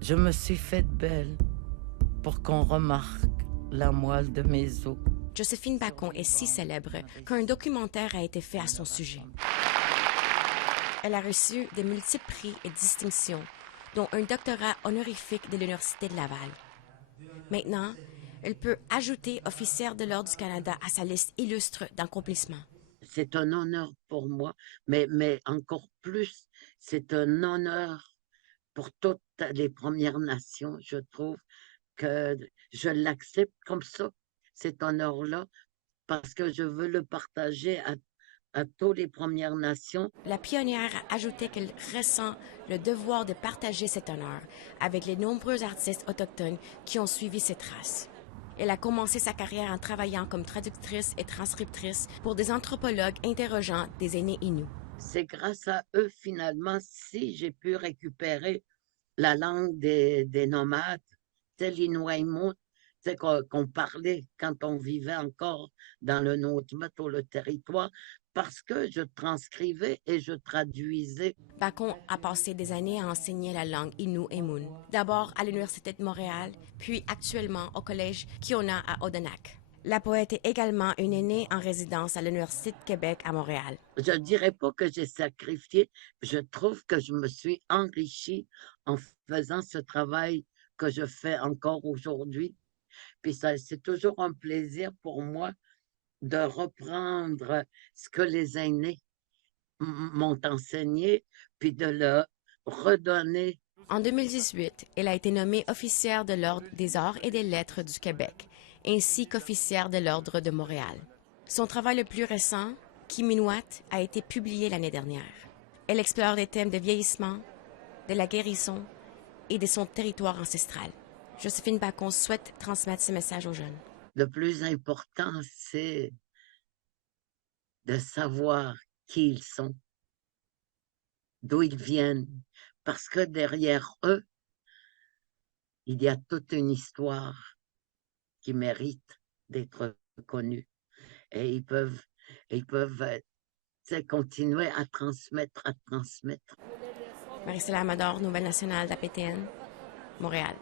Je me suis faite belle pour qu'on remarque la moelle de mes os. Joséphine Bacon est si célèbre qu'un documentaire a été fait à son sujet. Elle a reçu de multiples prix et distinctions, dont un doctorat honorifique de l'Université de Laval. Maintenant, elle peut ajouter officière de l'Ordre du Canada à sa liste illustre d'accomplissements. C'est un honneur pour moi, mais encore plus, c'est un honneur pour toutes les Premières Nations. Je trouve que je l'accepte comme ça, cet honneur-là, parce que je veux le partager à toutes les Premières Nations. La pionnière a ajouté qu'elle ressent le devoir de partager cet honneur avec les nombreux artistes autochtones qui ont suivi ses traces. Elle a commencé sa carrière en travaillant comme traductrice et transcriptrice pour des anthropologues interrogeant des aînés Inuits. C'est grâce à eux, finalement, si j'ai pu récupérer la langue des nomades, c'est l'Inuaimut, c'est qu'on parlait quand on vivait encore dans le Notmat ou le territoire, parce que je transcrivais et je traduisais. Bacon a passé des années à enseigner la langue Innu et Mun, d'abord à l'Université de Montréal, puis actuellement au Collège Kiona à Odanak. La poète est également une aînée en résidence à l'Université de Québec à Montréal. Je ne dirais pas que j'ai sacrifié, je trouve que je me suis enrichie en faisant ce travail que je fais encore aujourd'hui. Puis ça, c'est toujours un plaisir pour moi de reprendre ce que les aînés m'ont enseigné, puis de le redonner. En 2018, elle a été nommée officière de l'Ordre des arts et des lettres du Québec, ainsi qu'officière de l'Ordre de Montréal. Son travail le plus récent, Kiminuat, a été publié l'année dernière. Elle explore des thèmes de vieillissement, de la guérison et de son territoire ancestral. Joséphine Bacon souhaite transmettre ce message aux jeunes. Le plus important, c'est de savoir qui ils sont, d'où ils viennent, parce que derrière eux, il y a toute une histoire qui mérite d'être connue. Et ils peuvent continuer à transmettre. Marie-Céline Amador, Nouvelle nationale d'APTN, Montréal.